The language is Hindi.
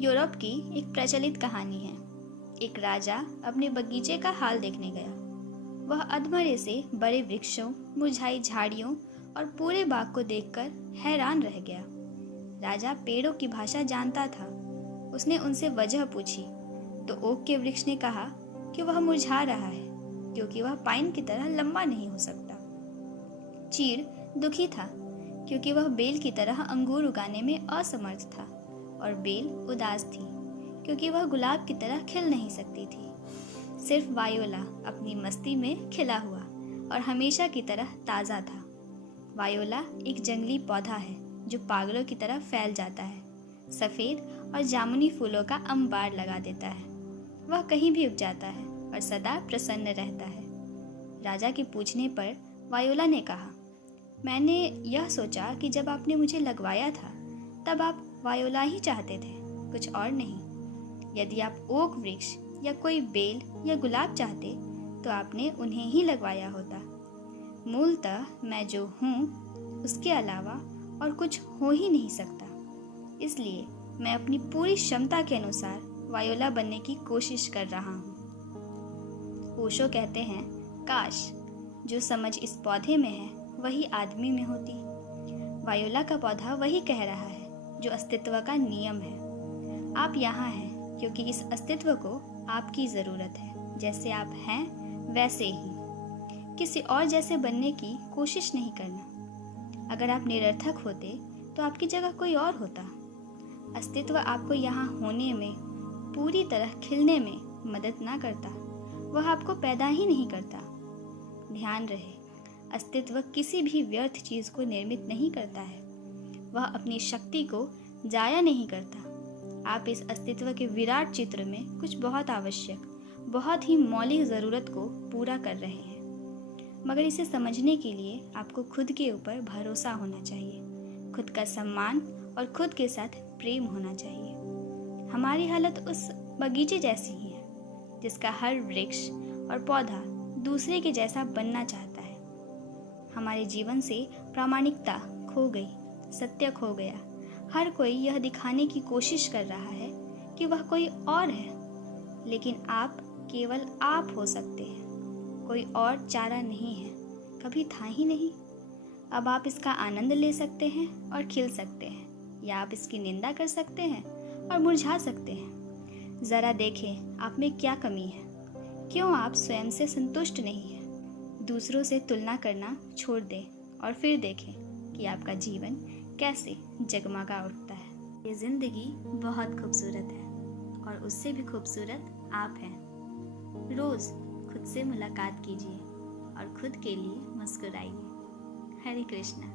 यूरोप की एक प्रचलित कहानी है। एक राजा अपने बगीचे का हाल देखने गया। वह अधमरे से बड़े वृक्षों, मुरझाई झाड़ियों और पूरे बाग को देखकर हैरान रह गया। राजा पेड़ों की भाषा जानता था। उसने उनसे वजह पूछी तो ओक के वृक्ष ने कहा कि वह मुरझा रहा है क्योंकि वह पाइन की तरह लंबा नहीं हो सकता। चीड़ दुखी था क्योंकि वह बेल की तरह अंगूर उगाने में असमर्थ था और बेल उदास थी क्योंकि वह गुलाब की तरह खिल नहीं सकती थी। सिर्फ वायोला अपनी मस्ती में खिला हुआ और हमेशा की तरह ताज़ा था। वायोला एक जंगली पौधा है जो पागलों की तरह फैल जाता है, सफ़ेद और जामुनी फूलों का अंबार लगा देता है। वह कहीं भी उग जाता है और सदा प्रसन्न रहता है। राजा के पूछने पर वायोला ने कहा, मैंने यह सोचा कि जब आपने मुझे लगवाया था तब आप वायोला ही चाहते थे, कुछ और नहीं। यदि आप ओक वृक्ष या कोई बेल या गुलाब चाहते तो आपने उन्हें ही लगवाया होता। मूलतः मैं जो हूँ उसके अलावा और कुछ हो ही नहीं सकता, इसलिए मैं अपनी पूरी क्षमता के अनुसार वायोला बनने की कोशिश कर रहा हूँ। ओशो कहते हैं, काश जो समझ इस पौधे में है वही आदमी में होती। वायोला का पौधा वही कह रहा है जो अस्तित्व का नियम है। आप यहाँ हैं क्योंकि इस अस्तित्व को आपकी ज़रूरत है। जैसे आप हैं वैसे ही, किसी और जैसे बनने की कोशिश नहीं करना। अगर आप निरर्थक होते तो आपकी जगह कोई और होता। अस्तित्व आपको यहाँ होने में, पूरी तरह खिलने में मदद ना करता, वह आपको पैदा ही नहीं करता। ध्यान रहे, अस्तित्व किसी भी व्यर्थ चीज़ को निर्मित नहीं करता है। वह अपनी शक्ति को जाया नहीं करता। आप इस अस्तित्व के विराट चित्र में कुछ बहुत आवश्यक, बहुत ही मौलिक ज़रूरत को पूरा कर रहे हैं। मगर इसे समझने के लिए आपको खुद के ऊपर भरोसा होना चाहिए, खुद का सम्मान और खुद के साथ प्रेम होना चाहिए। हमारी हालत उस बगीचे जैसी ही है जिसका हर वृक्ष और पौधा दूसरे के जैसा बनना चाहता है। हमारे जीवन से प्रामाणिकता खो गई, सत्य खो गया। हर कोई यह दिखाने की कोशिश कर रहा है कि वह कोई और है, लेकिन आप केवल आप हो सकते हैं। कोई और चारा नहीं है, कभी था ही नहीं। अब आप इसका आनंद ले सकते हैं और खिल सकते हैं, या आप इसकी निंदा कर सकते हैं और मुरझा सकते हैं। ज़रा देखें आप में क्या कमी है। क्यों आप स्वयं से संतुष्ट नहीं हैं? दूसरों से तुलना करना छोड़ दें और फिर देखें कि आपका जीवन कैसे जगमगा उठता है। ये ज़िंदगी बहुत खूबसूरत है और उससे भी खूबसूरत आप हैं। रोज़ खुद से मुलाकात कीजिए और खुद के लिए मुस्कुराइए। हरे कृष्णा।